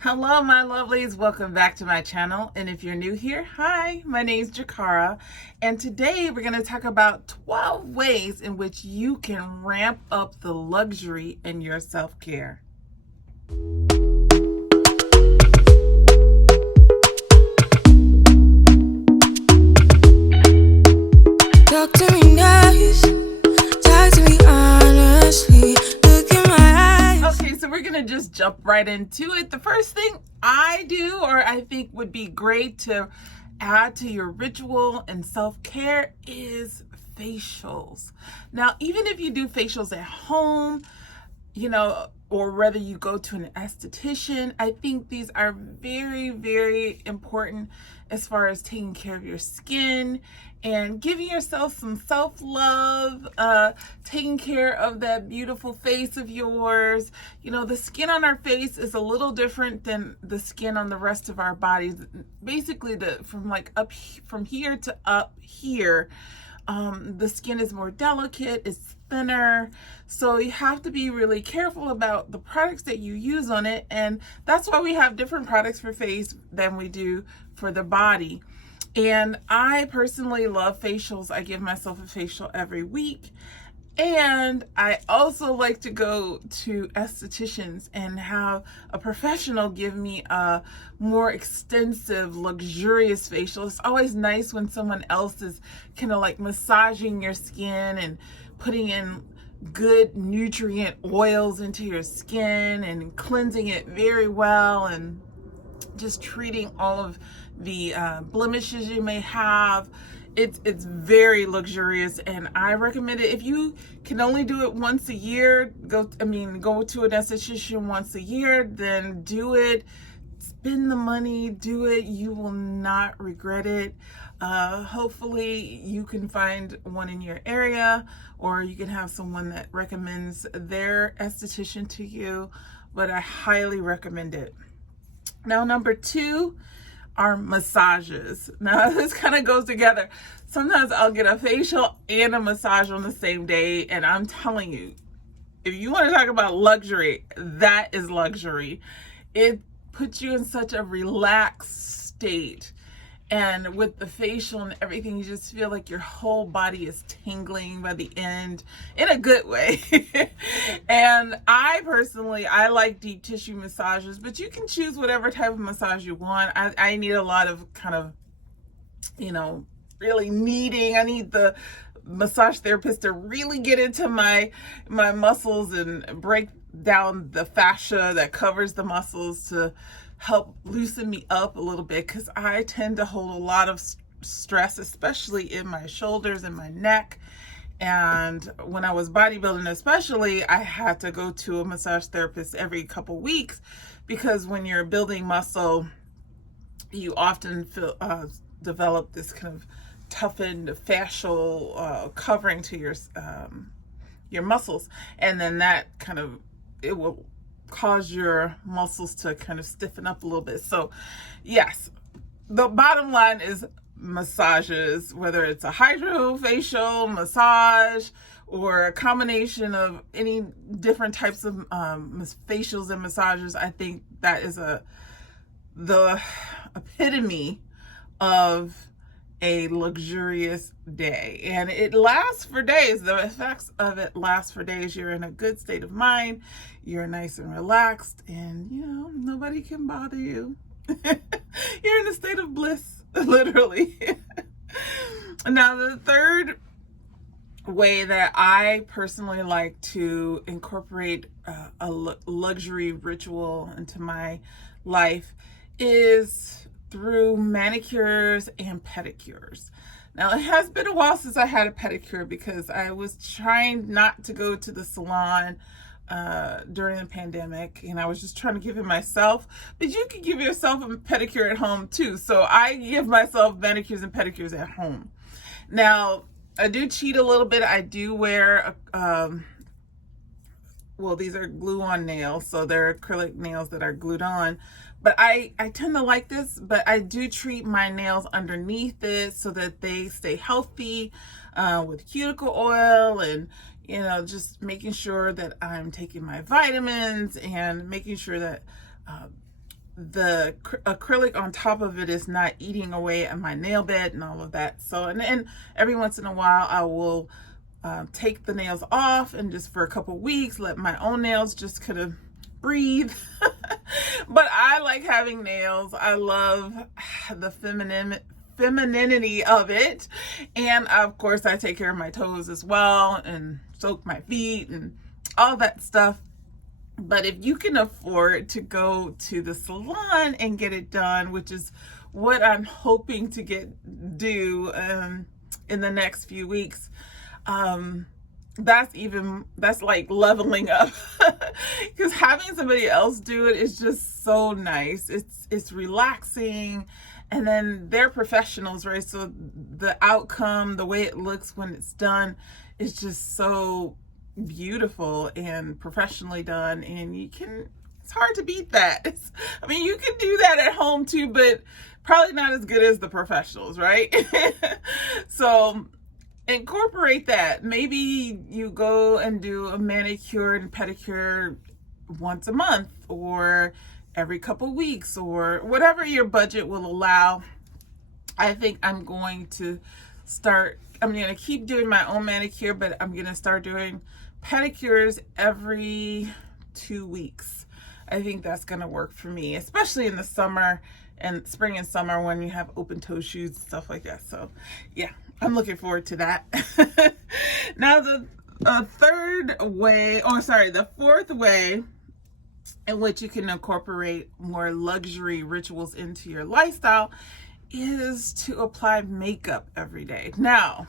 Hello, my lovelies. Welcome back to my channel. And if you're new here, hi, my name is Jakara. And today we're going to talk about 12 ways in which you can ramp up the luxury in your self-care. Talk to me nice, talk to me honestly, look in my eyes. Okay, so we're gonna just jump right into it. The first thing I do, or I think would be great to add to your ritual and self-care, is facials. Now, even if you do facials at home, or whether you go to an esthetician, I think these are very, very important as far as taking care of your skin and giving yourself some self-love, taking care of that beautiful face of yours. The skin on our face is a little different than the skin on the rest of our bodies. Basically, from here to up here, the skin is more delicate, it's thinner, so you have to be really careful about the products that you use on it, and that's why we have different products for face than we do for the body. And I personally love facials. I give myself a facial every week. And I also like to go to estheticians and have a professional give me a more extensive, luxurious facial. It's always nice when someone else is kind of like massaging your skin and putting in good nutrient oils into your skin and cleansing it very well and just treating all of the blemishes you may have. It's very luxurious, and I recommend it. If you can only do it once a year, go to an esthetician once a year, then do it. Spend the money, do it. You will not regret it. Hopefully you can find one in your area, or you can have someone that recommends their esthetician to you, but I highly recommend it. Now, number 2 are massages. Now, this kind of goes together. Sometimes I'll get a facial and a massage on the same day, and I'm telling you, if you want to talk about luxury, that is luxury. It puts you in such a relaxed state. And with the facial and everything, you just feel like your whole body is tingling by the end in a good way. And I like deep tissue massages, but you can choose whatever type of massage you want. I need a lot of kind of, really kneading. I need the massage therapist to really get into my muscles and break down the fascia that covers the muscles to help loosen me up a little bit, because I tend to hold a lot of stress, especially in my shoulders and my neck. And when I was bodybuilding especially, I had to go to a massage therapist every couple weeks, because when you're building muscle, you often develop this kind of toughened fascial covering to your muscles, and then that it will cause your muscles to kind of stiffen up a little bit. So yes, the bottom line is massages, whether it's a hydrofacial massage or a combination of any different types of facials and massages. I think that is the epitome of a luxurious day, and it lasts for days. The effects of it last for days. You're in a good state of mind, you're nice and relaxed, and nobody can bother you. You're in a state of bliss, literally. Now, the third way that I personally like to incorporate a luxury ritual into my life is through manicures and pedicures. Now, it has been a while since I had a pedicure, because I was trying not to go to the salon during the pandemic, and I was just trying to give it myself. But you can give yourself a pedicure at home too. So I give myself manicures and pedicures at home. Now, I do cheat a little bit. I do wear these are glue-on nails, so they're acrylic nails that are glued on. But I tend to like this, but I do treat my nails underneath it so that they stay healthy with cuticle oil, and just making sure that I'm taking my vitamins and making sure that the acrylic on top of it is not eating away at my nail bed and all of that. So, and then every once in a while I will take the nails off and just for a couple weeks let my own nails just kind of breathe. But I like having nails. I love the femininity of it, and of course I take care of my toes as well and soak my feet and all that stuff. But if you can afford to go to the salon and get it done, which is what I'm hoping to do in the next few weeks, that's like leveling up, because having somebody else do it is just so nice. It's relaxing, and then they're professionals, right? So the outcome, the way it looks when it's done, is just so beautiful and professionally done, and it's hard to beat that. I mean, you can do that at home too, but probably not as good as the professionals, right? So incorporate that. Maybe you go and do a manicure and pedicure once a month or every couple weeks or whatever your budget will allow. I think I'm going to keep doing my own manicure, but I'm going to start doing pedicures every 2 weeks. I think that's going to work for me, especially in the summer and spring and summer when you have open toe shoes and stuff like that. So yeah, I'm looking forward to that. Now the fourth way in which you can incorporate more luxury rituals into your lifestyle is to apply makeup every day. Now,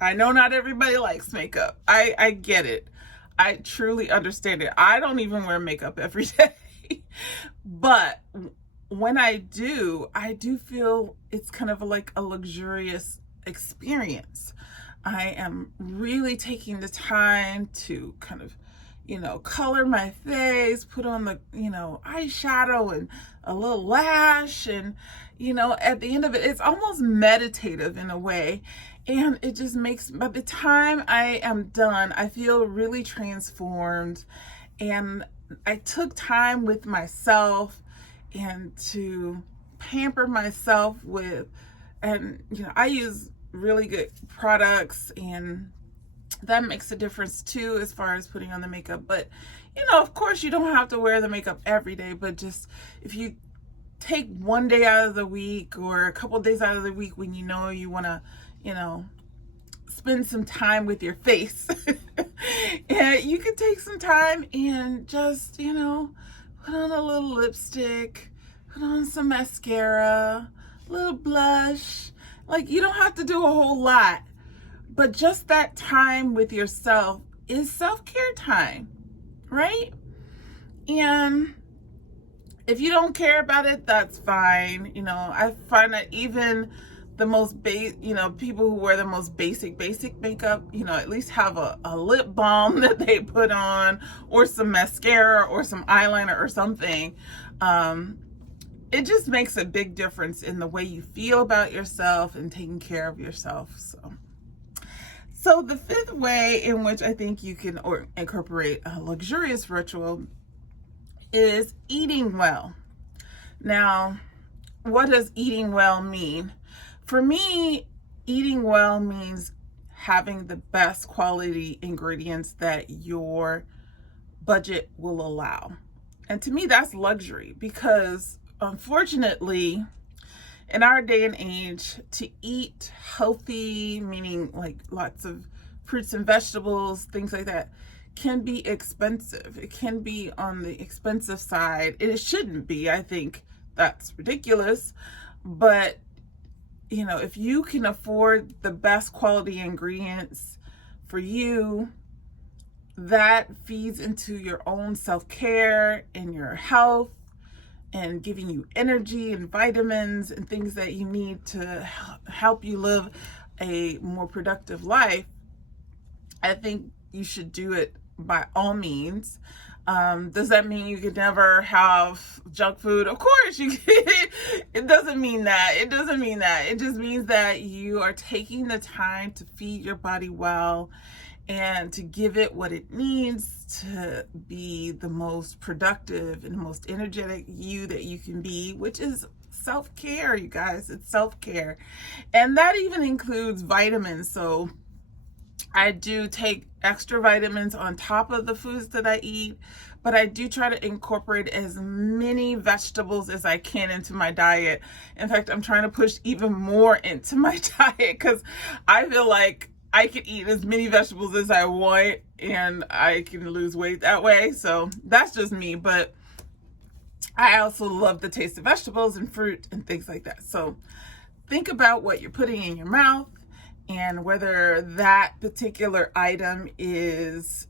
I know not everybody likes makeup. I get it. I truly understand it. I don't even wear makeup every day. But when I do feel it's kind of like a luxurious experience. I am really taking the time to kind of, color my face, put on the, eyeshadow and a little lash. And, at the end of it, it's almost meditative in a way. And it just makes, by the time I am done, I feel really transformed. And I took time with myself and to pamper myself I use really good products, and that makes a difference too as far as putting on the makeup. But, of course you don't have to wear the makeup every day, but just if you take one day out of the week or a couple days out of the week when you want to, spend some time with your face, and you can take some time and just, put on a little lipstick, put on some mascara, a little blush. Like, you don't have to do a whole lot, but just that time with yourself is self-care time, right? And if you don't care about it, that's fine. I find that even the most people who wear the most basic makeup, at least have a lip balm that they put on, or some mascara or some eyeliner or something. It just makes a big difference in the way you feel about yourself and taking care of yourself. So the fifth way in which I think you can incorporate a luxurious ritual is eating well. Now, what does eating well mean? For me, eating well means having the best quality ingredients that your budget will allow. And to me, that's luxury, because unfortunately, in our day and age, to eat healthy, meaning like lots of fruits and vegetables, things like that, can be expensive. It can be on the expensive side. It shouldn't be. I think that's ridiculous. But, if you can afford the best quality ingredients for you, that feeds into your own self-care and your health, and giving you energy and vitamins and things that you need to help you live a more productive life. I think you should do it by all means. Does that mean you could never have junk food? Of course you can. It doesn't mean that. It doesn't mean that. It just means that you are taking the time to feed your body well, and to give it what it needs to be the most productive and the most energetic you that you can be, which is self-care, you guys. It's self-care. And that even includes vitamins. So I do take extra vitamins on top of the foods that I eat, but I do try to incorporate as many vegetables as I can into my diet. In fact, I'm trying to push even more into my diet because I feel like I can eat as many vegetables as I want and I can lose weight that way. So that's just me, but I also love the taste of vegetables and fruit and things like that. So think about what you're putting in your mouth and whether that particular item is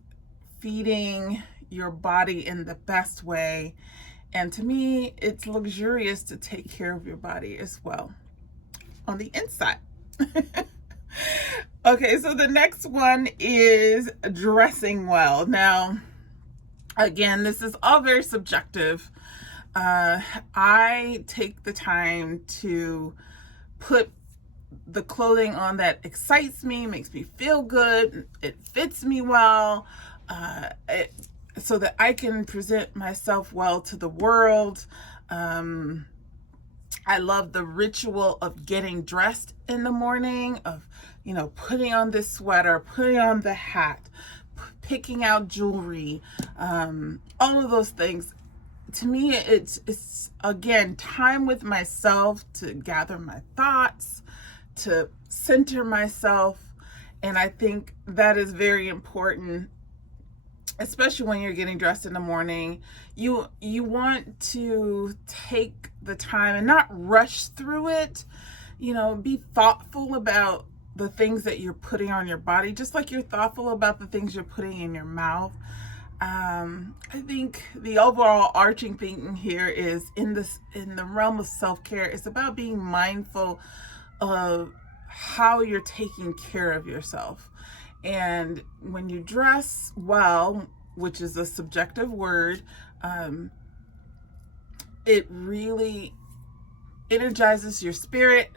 feeding your body in the best way. And to me, it's luxurious to take care of your body as well on the inside. Okay, so the next one is dressing well. Now, again, this is all very subjective. I take the time to put the clothing on that excites me, makes me feel good, it fits me well, so that I can present myself well to the world. I love the ritual of getting dressed in the morning, of, putting on this sweater, putting on the hat, picking out jewelry, all of those things. To me, it's again, time with myself to gather my thoughts, to center myself. And I think that is very important, especially when you're getting dressed in the morning. You want to take the time and not rush through it. Be thoughtful about the things that you're putting on your body, just like you're thoughtful about the things you're putting in your mouth. I think the overall arching thing here is in the realm of self-care. It's about being mindful of how you're taking care of yourself. And when you dress well, which is a subjective word, it really energizes your spirit,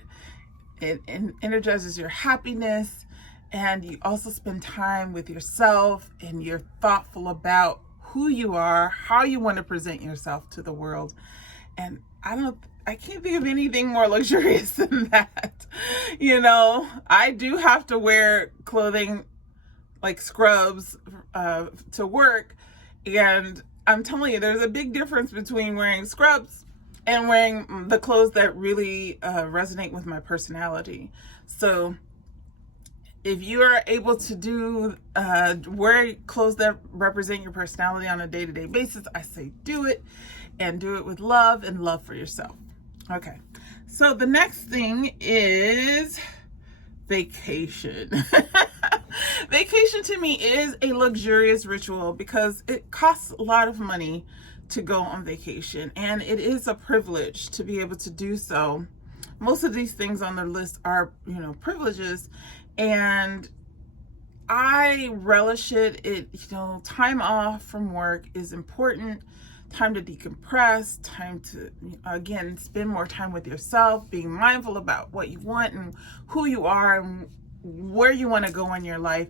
it energizes your happiness, and you also spend time with yourself and you're thoughtful about who you are, how you want to present yourself to the world. And I can't think of anything more luxurious than that. I do have to wear clothing like scrubs to work. And I'm telling you, there's a big difference between wearing scrubs and wearing the clothes that really resonate with my personality. So if you are able to do wear clothes that represent your personality on a day-to-day basis, I say do it, and do it with love and love for yourself. Okay, so the next thing is vacation. Vacation to me is a luxurious ritual because it costs a lot of money to go on vacation, and it is a privilege to be able to do so. Most of these things on the list are, privileges, and I relish it. Time off from work is important. Time to decompress, time to, again, spend more time with yourself, being mindful about what you want and who you are and where you want to go in your life.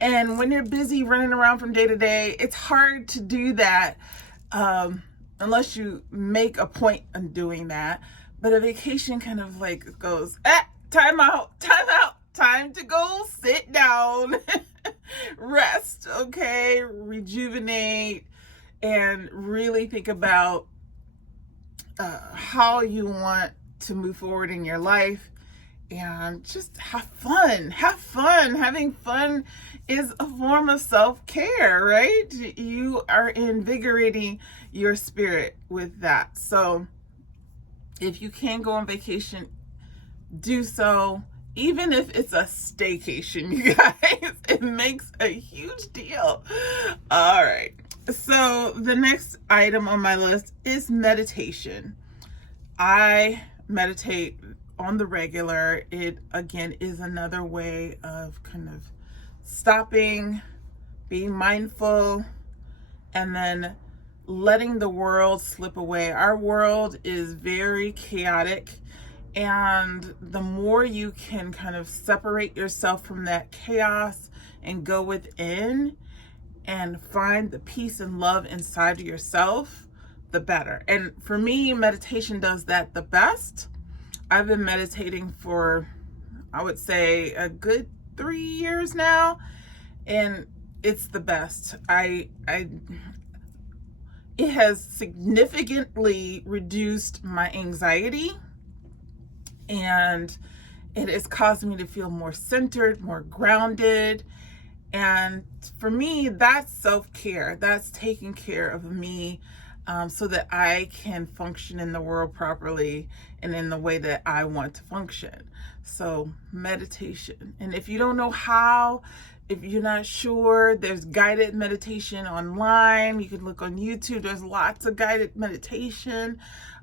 And when you're busy running around from day to day, it's hard to do that unless you make a point on doing that. But a vacation kind of like goes, time out, time to go sit down, rest, okay, rejuvenate, and really think about how you want to move forward in your life and just have fun. Having fun is a form of self-care, right? You are invigorating your spirit with that. So if you can go on vacation, do so. Even if it's a staycation, you guys, it makes a huge deal. All right. So the next item on my list is meditation. I meditate on the regular. It, again, is another way of kind of stopping, being mindful, and then letting the world slip away. Our world is very chaotic, and the more you can kind of separate yourself from that chaos and go within and find the peace and love inside of yourself, the better. And for me, meditation does that the best. I've been meditating for, I would say, a good 3 years now, and it's the best. It has significantly reduced my anxiety, and it has caused me to feel more centered, more grounded. And for me, that's self-care. That's taking care of me, so that I can function in the world properly and in the way that I want to function. So meditation. And if you don't know how, if you're not sure, there's guided meditation online. You can look on YouTube. There's lots of guided meditation.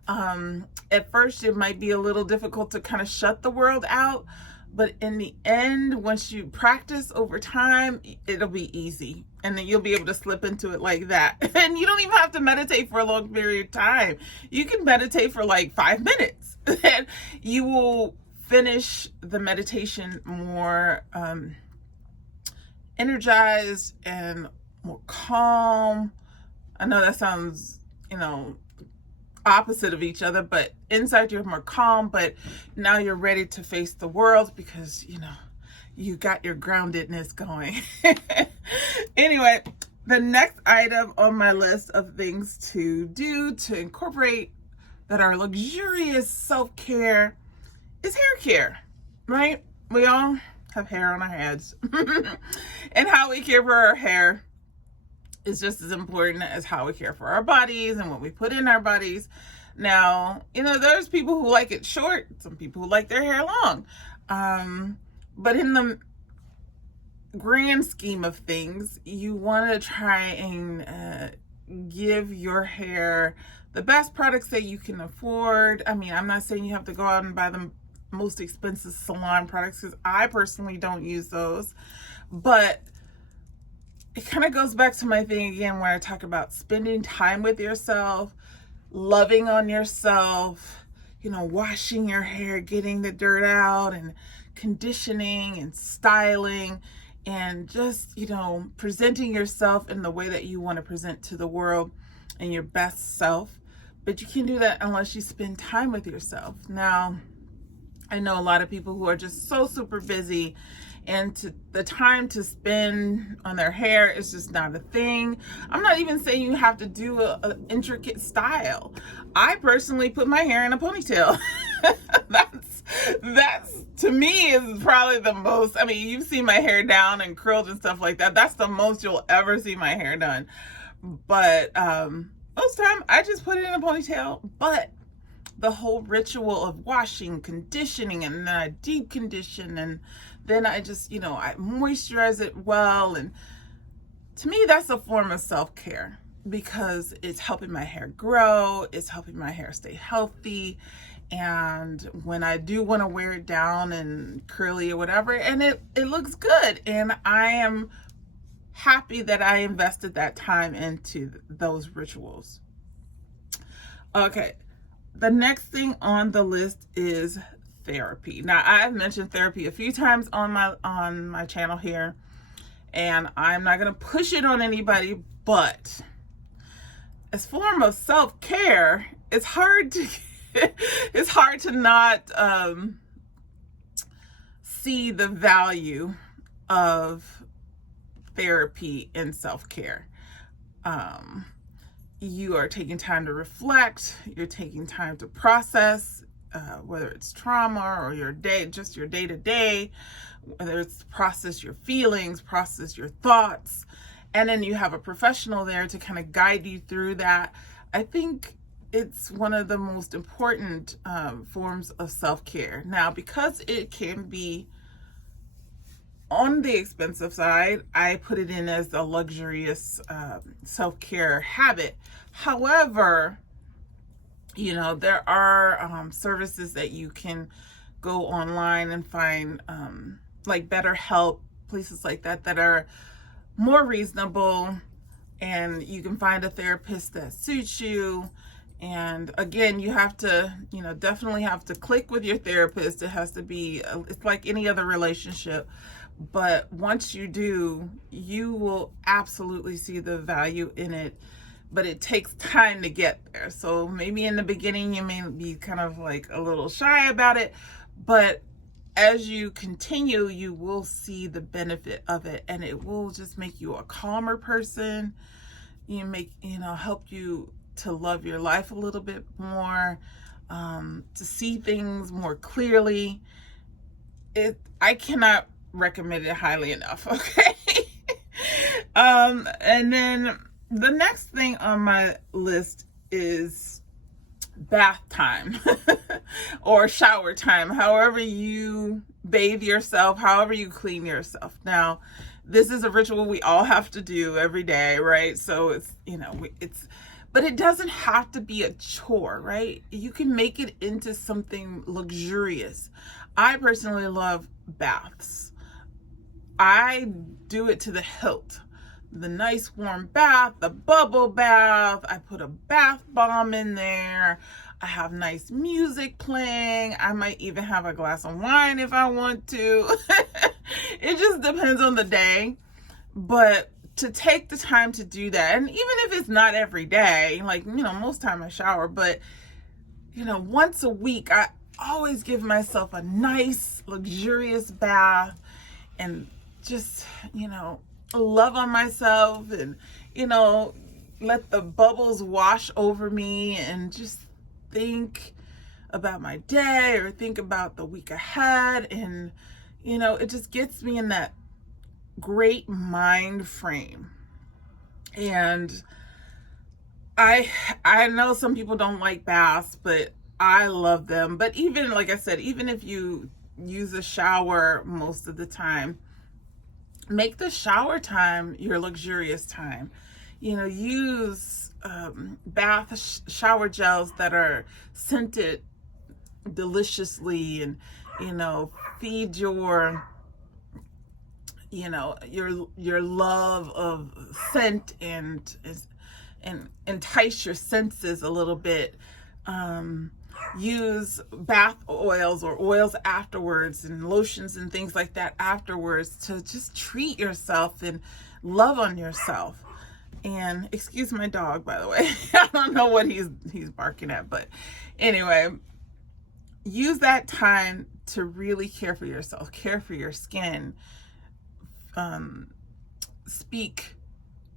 At first, it might be a little difficult to kind of shut the world out. But in the end, once you practice over time, it'll be easy. And then you'll be able to slip into it like that. And you don't even have to meditate for a long period of time. You can meditate for like 5 minutes. And you will finish the meditation more energized and more calm. I know that sounds, opposite of each other, but inside you're more calm, but now you're ready to face the world because you got your groundedness going. Anyway, the next item on my list of things to do to incorporate that are luxurious self-care is hair care, right? We all have hair on our heads. And how we care for our hair is just as important as how we care for our bodies and what we put in our bodies. Now, there's people who like it short, some people who like their hair long. But in the grand scheme of things, you want to try and give your hair the best products that you can afford. I mean, I'm not saying you have to go out and buy the most expensive salon products, because I personally don't use those. But it kind of goes back to my thing again where I talk about spending time with yourself, loving on yourself, washing your hair, getting the dirt out, and conditioning and styling, and just, presenting yourself in the way that you want to present to the world and your best self. But you can't do that unless you spend time with yourself. Now, I know a lot of people who are just so super busy, and the time to spend on their hair is just not a thing. I'm not even saying you have to do an intricate style. I personally put my hair in a ponytail. That's to me is probably the most. I mean, you've seen my hair down and curled and stuff like that. That's the most you'll ever see my hair done. But most time I just put it in a ponytail. But the whole ritual of washing, conditioning, and then I deep condition, and then I just, I moisturize it well. And to me, that's a form of self-care, because it's helping my hair grow, it's helping my hair stay healthy. And when I do want to wear it down and curly or whatever, and it looks good, and I am happy that I invested that time into those rituals. Okay. The next thing on the list is therapy. Now, I've mentioned therapy a few times on my channel here, and I'm not going to push it on anybody, but as form of self-care, it's hard to not see the value of therapy in self-care. You are taking time to reflect, you're taking time to process, whether it's trauma or your day-to-day, whether it's process your feelings, process your thoughts, and then you have a professional there to kind of guide you through that. I think it's one of the most important forms of self-care. Now, because it can be on the expensive side, I put it in as a luxurious self-care habit. However, there are services that you can go online and find, like BetterHelp, places like that are more reasonable, and you can find a therapist that suits you. And again, you have to, definitely have to click with your therapist. It has to be, it's like any other relationship. but once you do, you will absolutely see the value in it. But it takes time to get there. So maybe in the beginning you may be kind of like a little shy about it, but as you continue, you will see the benefit of it, and it will just make you a calmer person. Help you to love your life a little bit more, to see things more clearly. I cannot recommend it highly enough. Okay. And then the next thing on my list is bath time or shower time, however you bathe yourself, however you clean yourself. Now, this is a ritual we all have to do every day, right? So but it doesn't have to be a chore, right? You can make it into something luxurious. I personally love baths. I do it to the hilt. The nice warm bath, the bubble bath. I put a bath bomb in there. I have nice music playing. I might even have a glass of wine if I want to. It just depends on the day. But to take the time to do that, and even if it's not every day, like, most time I shower, but, once a week, I always give myself a nice, luxurious bath and just, love on myself and, let the bubbles wash over me and just think about my day or think about the week ahead. And, it just gets me in that great mind frame. And I know some people don't like baths, but I love them. But even, like I said, even if you use a shower most of the time, make the shower time your luxurious time. Use shower gels that are scented deliciously, and feed your love of scent and entice your senses a little bit. Use bath oils or oils afterwards, and lotions and things like that afterwards, to just treat yourself and love on yourself. And excuse my dog, by the way. I don't know what he's barking at, but anyway, use that time to really care for yourself, care for your skin, speak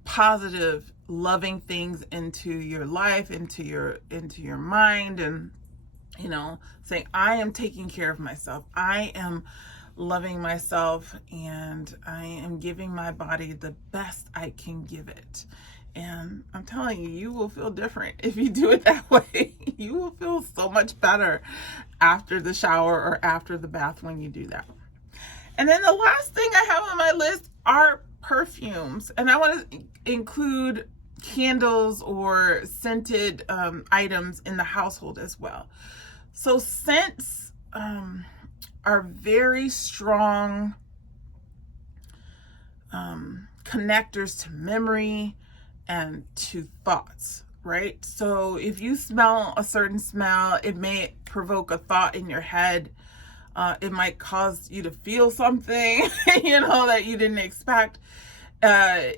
positive, loving things into your life, into your mind, and saying, I am taking care of myself. I am loving myself, and I am giving my body the best I can give it. And I'm telling you, you will feel different if you do it that way. You will feel so much better after the shower or after the bath when you do that. And then the last thing I have on my list are perfumes. And I want to include candles or scented items in the household as well. So scents are very strong connectors to memory and to thoughts, right? So if you smell a certain smell, it may provoke a thought in your head. It might cause you to feel something, that you didn't expect. A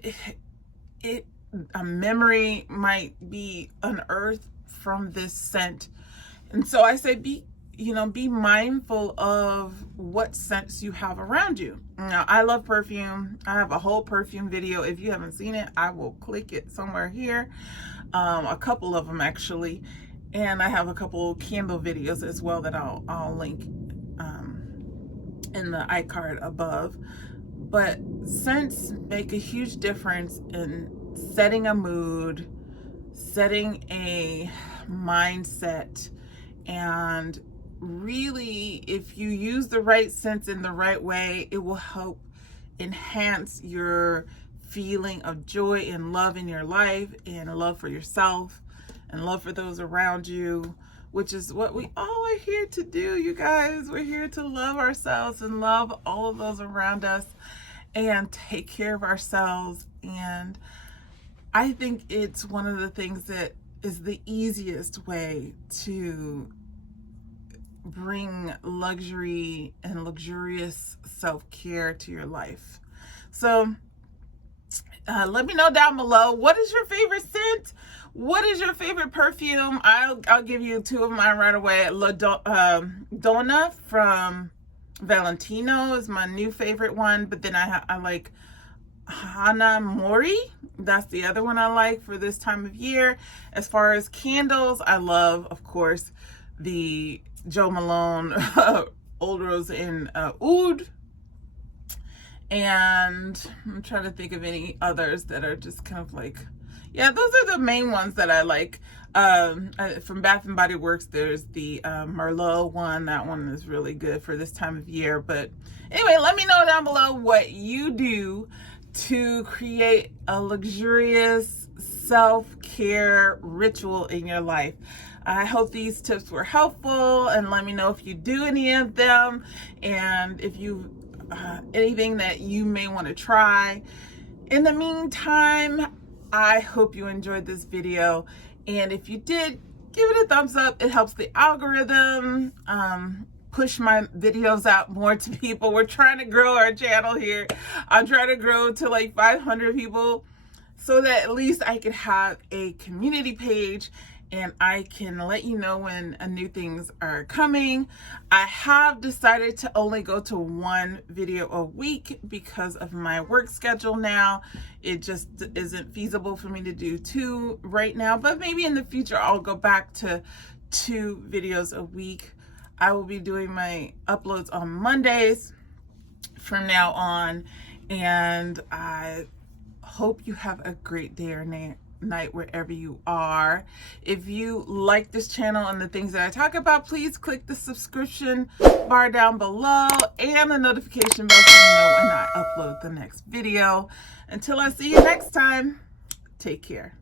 memory might be unearthed from this scent. And so I say, be mindful of what scents you have around you. Now, I love perfume. I have a whole perfume video. If you haven't seen it, I will click it somewhere here. A couple of them actually. And I have a couple candle videos as well that I'll link in the iCard above. But scents make a huge difference in setting a mood, setting a mindset, and really, if you use the right scents in the right way, it will help enhance your feeling of joy and love in your life, and love for yourself and love for those around you, which is what we all are here to do, you guys. We're here to love ourselves and love all of those around us and take care of ourselves. And I think it's one of the things that is the easiest way to bring luxury and luxurious self-care to your life. So let me know down below, what is your favorite scent? What is your favorite perfume? I'll give you two of mine right away. Donna from Valentino is my new favorite one, but then I like Hana Mori. That's the other one I like for this time of year. As far as candles, I love, of course, the Joe Malone Old Rose and Oud. And I'm trying to think of any others that are just kind of like, yeah, those are the main ones that I like. From Bath and Body Works, there's the Merlot one. That one is really good for this time of year. But anyway, let me know down below what you do to create a luxurious self-care ritual in your life. I hope these tips were helpful, and let me know if you do any of them, and if you anything that you may want to try. In the meantime, I hope you enjoyed this video, and if you did, give it a thumbs up. It helps the algorithm push my videos out more to people. We're trying to grow our channel here. I'm trying to grow to like 500 people so that at least I could have a community page and I can let you know when new things are coming. I have decided to only go to one video a week because of my work schedule now. It just isn't feasible for me to do two right now, but maybe in the future I'll go back to 2 videos a week. I will be doing my uploads on Mondays from now on, and I hope you have a great day or night wherever you are. If you like this channel and the things that I talk about, please click the subscription bar down below and the notification bell so you know when I upload the next video. Until I see you next time, take care.